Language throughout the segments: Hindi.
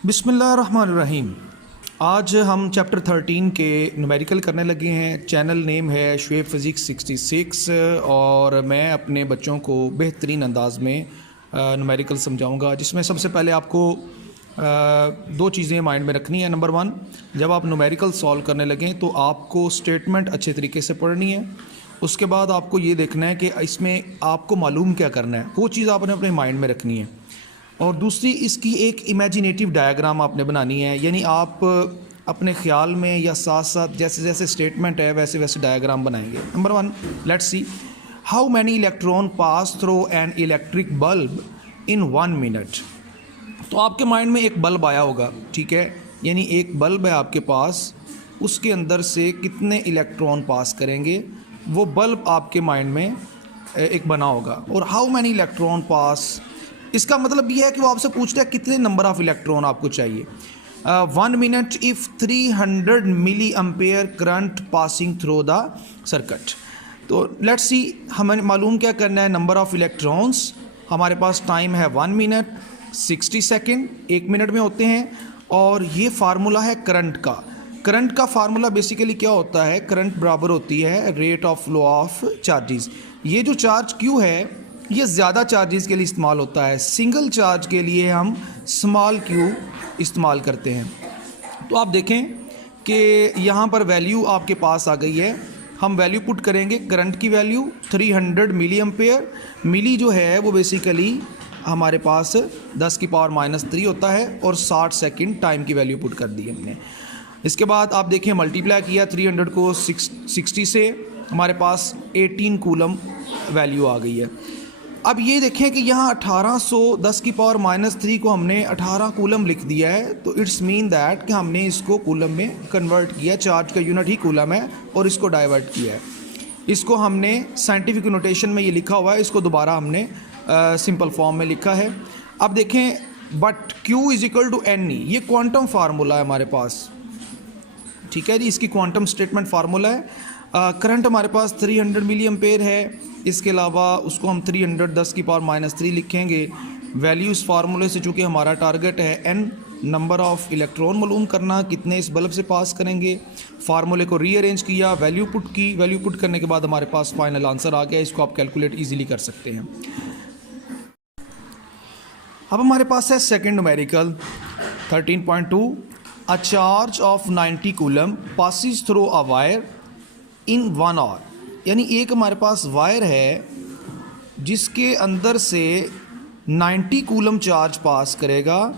बिस्मिल्लाहिर्रहमानिर्रहीम। आज हम चैप्टर 13 के न्यूमेरिकल करने लगे हैं। चैनल नेम है शुएब फ़िज़िक्स 66 और मैं अपने बच्चों को बेहतरीन अंदाज में न्यूमेरिकल समझाऊंगा, जिसमें सबसे पहले आपको दो चीज़ें माइंड में रखनी है। नंबर वन, जब आप न्यूमेरिकल सॉल्व करने लगें तो आपको स्टेटमेंट अच्छे तरीके से पढ़नी है। उसके बाद आपको ये देखना है कि इसमें आपको मालूम क्या करना है, वो चीज़ आपने अपने माइंड में रखनी है। और दूसरी, इसकी एक इमेजिनेटिव डायग्राम आपने बनानी है, यानी आप अपने ख्याल में या साथ साथ जैसे जैसे स्टेटमेंट है वैसे वैसे डायग्राम बनाएंगे। Number one, let's see how many electron pass through an electric bulb in 1 minute. तो आपके माइंड में एक बल्ब आया होगा, ठीक है, यानी एक बल्ब है आपके पास, उसके अंदर से कितने इलेक्ट्रॉन पास करेंगे, वो बल्ब आपके माइंड में एक बना होगा। और हाउ मैनी इलेक्ट्रॉन पास, इसका मतलब ये है कि वो आपसे पूछता है कितने नंबर ऑफ़ इलेक्ट्रॉन आपको चाहिए। 1 minute if 300 milli ampere current passing through the circuit. तो लेट्स सी, हमें मालूम क्या करना है, नंबर ऑफ़ इलेक्ट्रॉन्स। हमारे पास टाइम है 1 मिनट 60 सेकेंड, 1 मिनट में होते हैं। और ये फार्मूला है करंट का। करंट का फार्मूला बेसिकली क्या होता है, करंट बराबर होती है rate of flow of charges. ये जो चार्ज Q है ये ज़्यादा चार्जेस के लिए इस्तेमाल होता है, सिंगल चार्ज के लिए हम स्मॉल q इस्तेमाल करते हैं। तो आप देखें कि यहाँ पर वैल्यू आपके पास आ गई है। हम वैल्यू पुट करेंगे, करंट की वैल्यू 300 मिली एम्पेयर। मिली जो है वो बेसिकली हमारे पास 10⁻³ होता है और 60 सेकंड टाइम की वैल्यू पुट कर दी हमने। इसके बाद आप देखें, मल्टीप्लाई किया 300 को 60 से, हमारे पास 18 कूलम वैल्यू आ गई है। अब ये देखें कि यहाँ 1810⁻³ को हमने 18 कूलम लिख दिया है, तो इट्स मीन दैट कि हमने इसको कूलम में कन्वर्ट किया। चार्ज का यूनिट ही कूलम है और इसको डाइवर्ट किया है। इसको हमने साइंटिफिक नोटेशन में ये लिखा हुआ है, इसको दोबारा हमने सिंपल फॉर्म में लिखा है। अब देखें, बट Q = NE, ये क्वांटम फार्मूला है हमारे पास, ठीक है जी, इसकी क्वांटम स्टेटमेंट फार्मूला है। करंट हमारे पास 300 मिली एम्पेयर है, इसके अलावा उसको हम 310⁻³ लिखेंगे। वैल्यू इस फार्मूले से, चूँकि हमारा टारगेट है n नंबर ऑफ़ इलेक्ट्रॉन मालूम करना, कितने इस बल्ब से पास करेंगे। फार्मूले को रीअरेंज किया, वैल्यू पुट की, वैल्यू पुट करने के बाद हमारे पास फाइनल आंसर आ गया। इसको आप कैलकुलेट ईजिली कर सकते हैं। अब हमारे पास है second numerical 13.2। A charge of 90 coulomb passes through a wire in 1 hour. यानी एक हमारे पास वायर है जिसके अंदर से 90 कूलम चार्ज पास करेगा,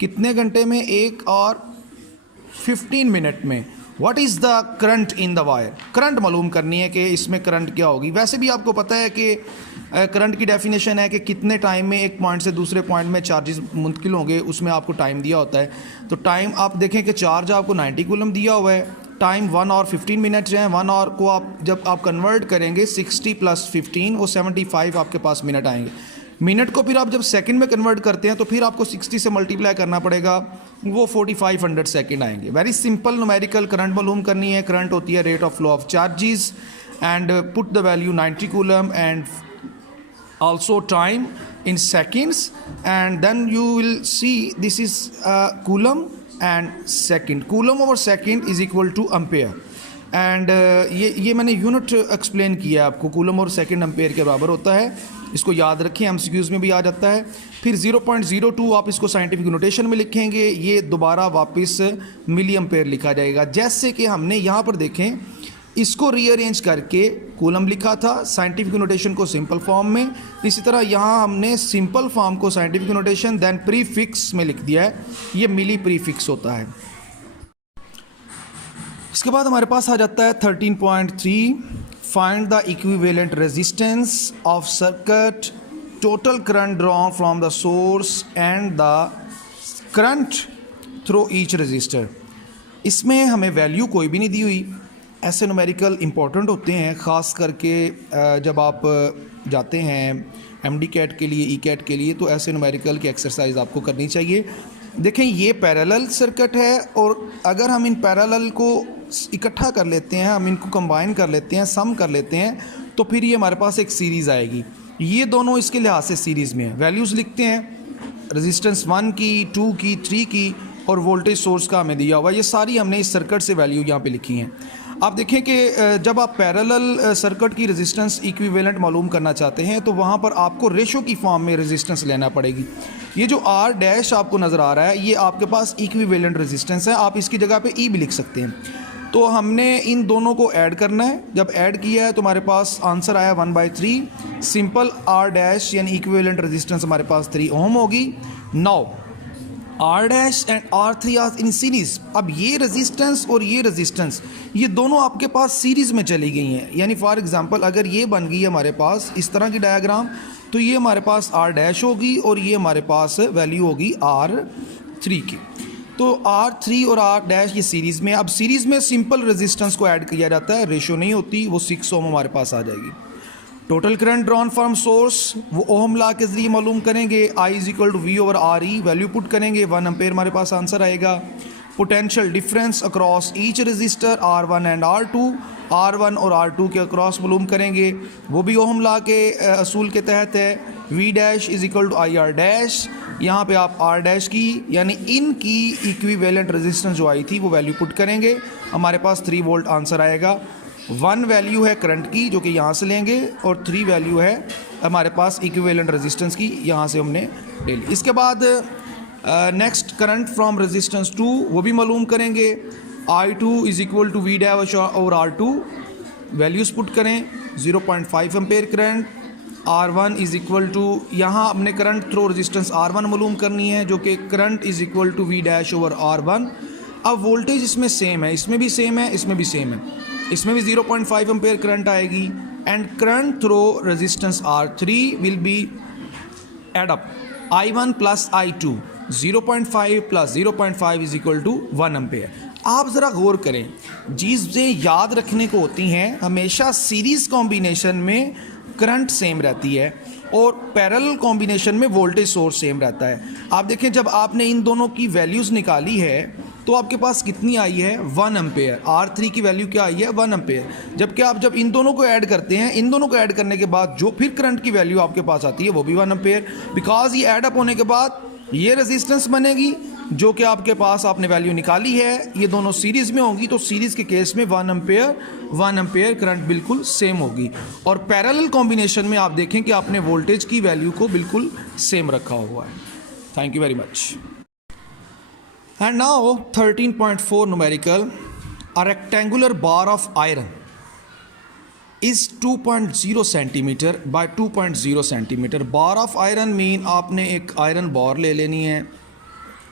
कितने घंटे में, 1 और 15 मिनट में। What is the current in the wire. Current मालूम करनी है कि इसमें करंट क्या होगी। वैसे भी आपको पता है कि करंट की डेफिनेशन है कि कितने टाइम में एक पॉइंट से दूसरे पॉइंट में चार्जेस मुंतकिल होंगे, उसमें आपको टाइम दिया होता है। तो टाइम आप देखें कि चार्ज आपको 90 कूलम दिया हुआ है, टाइम 1 और 15 मिनट है। 1 आवर को आप जब आप कन्वर्ट करेंगे 60 + 15 वो 75 आपके पास मिनट आएंगे। मिनट को फिर आप जब सेकंड में कन्वर्ट करते हैं तो फिर आपको 60 से मल्टीप्लाई करना पड़ेगा, वो 4500 सेकंड आएंगे। Very simple numerical. करंट मालूम करनी है, करंट होती है rate of flow of charges, and put the value 90 coulomb and also time in seconds, and then you will see this is coulomb and second. Coulomb over second is equal to ampere, and ये मैंने यूनिट एक्सप्लेन किया आपको। कूलम और सेकंड एम्पेयर के बराबर होता है, इसको याद रखें, MCQs में भी आ जाता है। फिर 0.02 आप इसको साइंटिफिक नोटेशन में लिखेंगे, ये दोबारा वापस मिली एम्पेयर लिखा जाएगा। जैसे कि हमने यहाँ पर देखें, इसको रीअरेंज करके कूलम लिखा था साइंटिफिक नोटेशन को सिंपल फॉर्म में, इसी तरह यहाँ हमने सिंपल फॉर्म को साइंटिफिक नोटेशन देन प्रीफिक्स में लिख दिया है, ये मिली प्रीफिक्स होता है। इसके बाद हमारे पास आ जाता है 13.3। Find the equivalent resistance of circuit, total current drawn from the source and the current through each resistor. इसमें हमें वैल्यू कोई भी नहीं दी हुई। ऐसे न्यूमेरिकल इंपॉर्टेंट होते हैं, ख़ास करके जब आप जाते हैं MD कैट के लिए, ECAT के लिए, तो ऐसे न्यूमेरिकल की एक्सरसाइज आपको करनी चाहिए। देखें, ये पैरेलल सर्किट है और अगर हम इन पैरेलल को इकट्ठा कर लेते हैं, हम इनको कंबाइन कर लेते हैं, सम कर लेते हैं, तो फिर ये हमारे पास एक सीरीज़ आएगी। ये दोनों इसके लिहाज से सीरीज़ में है। वैल्यूज़ लिखते हैं, रेजिस्टेंस 1 की, 2 की, 3 की और वोल्टेज सोर्स का हमें दिया हुआ। ये सारी हमने इस सर्किट से वैल्यू यहाँ पे लिखी हैं। आप देखें कि जब आप पैरेलल सर्किट की रेजिस्टेंस इक्विवेलेंट मालूम करना चाहते हैं तो वहाँ पर आपको रेशो की फॉर्म में रेजिस्टेंस लेना पड़ेगी। ये जो आर डैश आपको नज़र आ रहा है ये आपके पास इक्विवेलेंट रेजिस्टेंस है, आप इसकी जगह पे ई भी लिख सकते हैं। तो हमने इन दोनों को ऐड करना है। जब ऐड किया है तो हमारे पास आंसर आया 1/3। सिंपल आर डैश यानी इक्विवेलेंट रेजिस्टेंस हमारे पास 3 ओम होगी। Now R dash and R3 R in series. अब ये रेजिस्टेंस और ये रेजिस्टेंस ये दोनों आपके पास सीरीज़ में चली गई हैं। यानी फॉर एग्जांपल अगर ये बन गई है हमारे पास इस तरह की डायग्राम, तो ये हमारे पास R डैश होगी और ये हमारे पास वैल्यू होगी R3 की। तो R3 और R डैश ये सीरीज़ में। अब सीरीज़ में सिंपल रेजिस्टेंस को ऐड किया जाता है, रेशो नहीं होती, वो 6 ओम हमारे पास आ जाएगी। Total current drawn from source वो ओम लॉ के जरिए मालूम करेंगे। I = V/RE वैल्यू पुट करेंगे, 1 एम्पेयर हमारे पास आंसर आएगा। Potential difference across each resistor R1 and R2, R1 और R2 के अक्रॉस मालूम करेंगे, वो भी ओम लॉ के असूल के तहत है। V dash = IR dash. यहाँ पे आप R डैश की यानी इन की इक्विवेलेंट रेजिस्टेंस जो आई थी वो वैल्यू पुट करेंगे, हमारे पास 3 वोल्ट आंसर आएगा। 1 वैल्यू है करंट की जो कि यहाँ से लेंगे और 3 वैल्यू है हमारे पास इक्विवेलेंट रेजिस्टेंस की, यहाँ से हमने ले ली। इसके बाद नेक्स्ट करंट फ्रॉम रेजिस्टेंस 2 वो भी मालूम करेंगे। I2 = V डैश और R2 वैल्यूज़ पुट करें। 0.5 एम्पेयर करंट। R1 = यहाँ हमने करंट थ्रो रेजिस्टेंस R1 मालूम करनी है जो कि current = V dash over R1। अब वोल्टेज इसमें सेम है, इसमें भी सेम है, इसमें भी सेम है, इसमें भी 0.5 एम्पेयर करंट आएगी। And current through resistance R3 will be add up I1 plus I2। 0.5 plus 0.5 = 1 ampere. आप ज़रा गौर करें, चीज़ें याद रखने को होती हैं। हमेशा सीरीज़ कॉम्बिनेशन में करंट सेम रहती है और पैरेलल कॉम्बिनेशन में वोल्टेज सोर्स सेम रहता है। आप देखें जब आपने इन दोनों की वैल्यूज़ निकाली है तो आपके पास कितनी आई है 1 एम्पेयर। R3 की वैल्यू क्या आई है 1 एम्पेयर। जबकि आप जब इन दोनों को ऐड करते हैं, इन दोनों को ऐड करने के बाद जो फिर करंट की वैल्यू आपके पास आती है वो भी 1 एम्पेयर। बिकॉज ये ऐड अप होने के बाद ये रेजिस्टेंस बनेगी जो कि आपके पास आपने वैल्यू निकाली है, ये दोनों सीरीज़ में होंगी। तो सीरीज़ के केस में 1 एम्पेयर करंट बिल्कुल सेम होगी। और पैरेलल कॉम्बिनेशन में आप देखें कि आपने वोल्टेज की वैल्यू को बिल्कुल सेम रखा हुआ है। Thank you very much. And now 13.4 numerical. A rectangular bar of iron is 2.0 centimeter by 2.0 centimeter. Bar of iron mean आपने एक आयरन बार ले लेनी है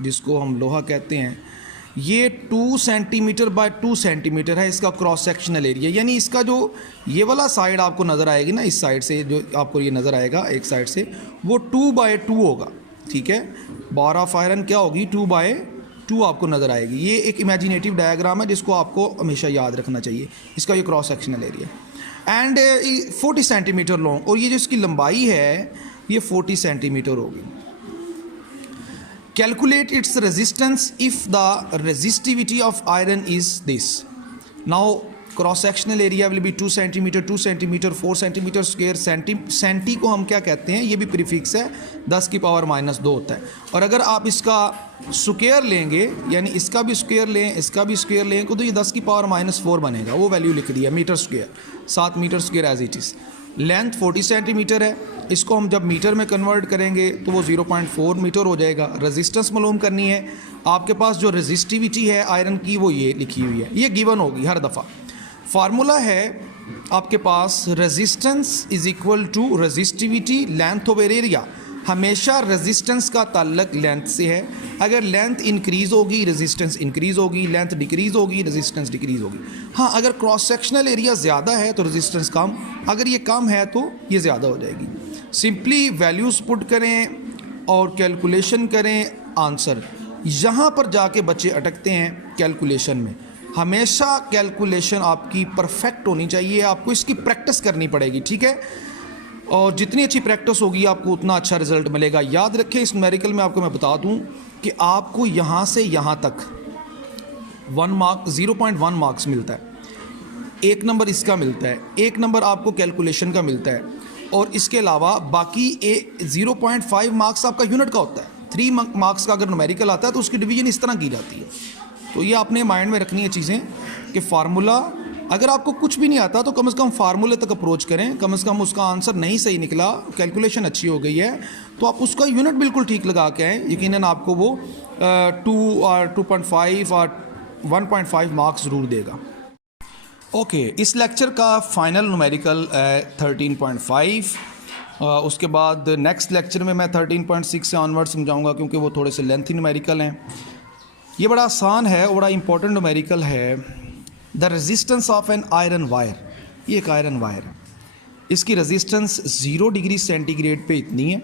जिसको हम लोहा कहते हैं। ये 2 सेंटीमीटर बाय 2 सेंटीमीटर है इसका क्रॉस सेक्शनल एरिया। यानी इसका जो ये वाला साइड आपको नज़र आएगी ना, इस साइड से जो आपको ये नज़र आएगा एक साइड से, वो 2/2 होगा। ठीक है, बार ऑफ आयरन क्या होगी 2/2 आपको नज़र आएगी। ये एक इमेजिनेटिव डायग्राम है जिसको आपको हमेशा याद रखना चाहिए। इसका ये cross sectional area and 40 centimetre long, और ये जो इसकी लंबाई है ये 40 सेंटीमीटर होगी। Calculate its resistance if the resistivity of iron is this. Now cross sectional area will be 2 centimetre 2 centimetre 4 centimetre square. Centi को हम क्या कहते हैं, ये भी प्रीफिक्स है, 10 की पावर -2 होता है। और अगर आप इसका स्क्वायर लेंगे यानी इसका भी स्क्वायर लें इसका भी स्क्वायर लें तो ये 10 की पावर -4 बनेगा। वो वैल्यू लिख दी है metre square, 7 metre square as it is. Length 40 centimetre है, इसको हम जब मीटर में कन्वर्ट करेंगे तो वो 0.4 मीटर हो जाएगा। रेजिस्टेंस मालूम करनी है, आपके पास जो रेजिस्टिविटी है आयरन की वो ये लिखी हुई है, ये गिवन होगी हर दफ़ा। फार्मूला है आपके पास resistance is equal to resistivity length over area. हमेशा रेजिस्टेंस का ताल्लुक लेंथ से है। अगर लेंथ इंक्रीज़ होगी रेजिस्टेंस इंक्रीज़ होगी, लेंथ डिक्रीज़ होगी रेजिस्टेंस डिक्रीज़ होगी। हाँ, अगर क्रॉस सेक्शनल एरिया ज़्यादा है तो रेजिस्टेंस कम, अगर ये कम है तो ये ज़्यादा हो जाएगी। सिंपली वैल्यूज़ पुट करें और कैलकुलेशन करें आंसर। यहाँ पर जाके बच्चे अटकते हैं कैलकुलेशन में। हमेशा कैलकुलेशन आपकी परफेक्ट होनी चाहिए, आपको इसकी प्रैक्टिस करनी पड़ेगी। ठीक है, और जितनी अच्छी प्रैक्टिस होगी आपको उतना अच्छा रिजल्ट मिलेगा। याद रखें इस न्यूमेरिकल में आपको मैं बता दूं कि आपको यहाँ से यहाँ तक 0.1 मार्क्स मिलता है, 1 नंबर इसका मिलता है, 1 नंबर आपको कैलकुलेशन का मिलता है, और इसके अलावा बाकी 0.5 मार्क्स आपका यूनिट का होता है। 3 मार्क्स का अगर न्यूमेरिकल आता है तो उसकी डिवीजन इस तरह की जाती है। तो ये आपने माइंड में रखनी है चीज़ें कि फार्मूला, अगर आपको कुछ भी नहीं आता तो कम से कम फार्मूले तक अप्रोच करें, कम से कम उसका आंसर नहीं सही निकला, कैलकुलेशन अच्छी हो गई है तो आप उसका यूनिट बिल्कुल ठीक लगा के आएँ, यकीनन आपको वो 2 और 2.5 और 1.5 मार्क्स ज़रूर देगा। ओके, इस लेक्चर का फाइनल न्यूमेरिकल 13.5। उसके बाद नेक्स्ट लेक्चर में मैं 13.6 से ऑनवर्ड समझाऊंगा क्योंकि वो थोड़े से लेंथी न्यूमेरिकल हैं। ये बड़ा आसान है और बड़ा इंपॉर्टेंट न्यूमेरिकल है। The resistance of an iron wire, ये एक आयरन वायर है, इसकी रेजिस्टेंस 0 डिग्री सेंटीग्रेड पे इतनी है।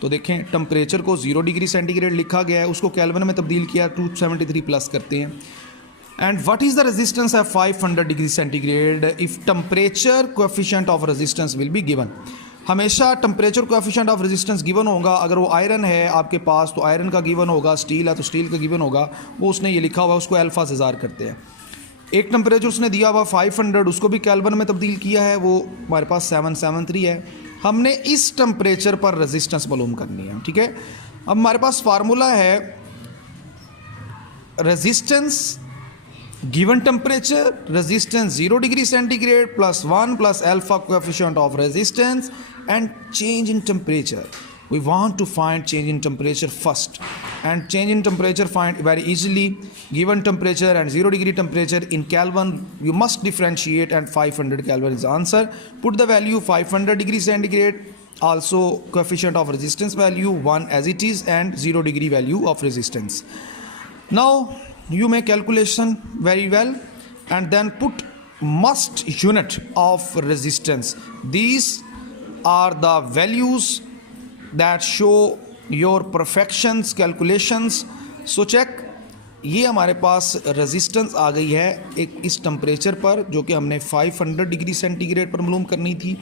तो देखें, टेम्परेचर को 0 डिग्री सेंटीग्रेड लिखा गया है, उसको केल्विन में तब्दील किया 273 प्लस करते हैं। And what is the resistance at 500 degree centigrade if temperature coefficient of resistance will be given. हमेशा temperature coefficient of resistance given होगा। अगर वो आयरन है आपके पास तो आयरन का गिवन होगा, स्टील है तो स्टील का गिवन होगा। वो उसने ये लिखा हुआ है, उसको अल्फा से ज़ार करते हैं। एक टेम्परेचर उसने दिया हुआ 500, उसको भी केल्विन में तब्दील किया है, वो हमारे पास 773 है। हमने इस टेम्परेचर पर रेजिस्टेंस मालूम करनी है, ठीक है। अब हमारे पास फार्मूला है resistance given temperature, resistance 0 degree centigrade plus 1 plus alpha coefficient of resistance and change in temperature. We want to find change in temperature first, and change in temperature find very easily. Given temperature and 0 degree temperature in Kelvin, you must differentiate, and 500 Kelvin is the answer. Put the value 500 degree centigrade, also coefficient of resistance value 1 as it is, and 0 degree value of resistance. Now you make calculation very well and then put must unit of resistance. These are the values that show your perfections calculations. So check, ये हमारे पास रेजिस्टेंस आ गई है एक इस टेम्परेचर पर जो कि हमने 500 डिग्री सेंटीग्रेड पर मालूम करनी थी,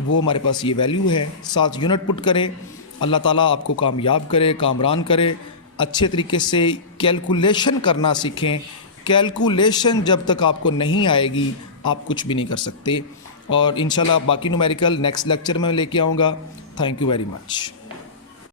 वो हमारे पास ये वैल्यू है। साथ यूनिट पुट करें। अल्लाह ताला आपको कामयाब करे, कामरान करे। अच्छे तरीके से कैलकुलेशन करना सीखें। कैलकुलेशन जब तक आपको नहीं आएगी आप कुछ भी नहीं कर सकते। और इंशाल्लाह बाकी न्यूमेरिकल नेक्स्ट लेक्चर में लेके आऊँगा। Thank you very much.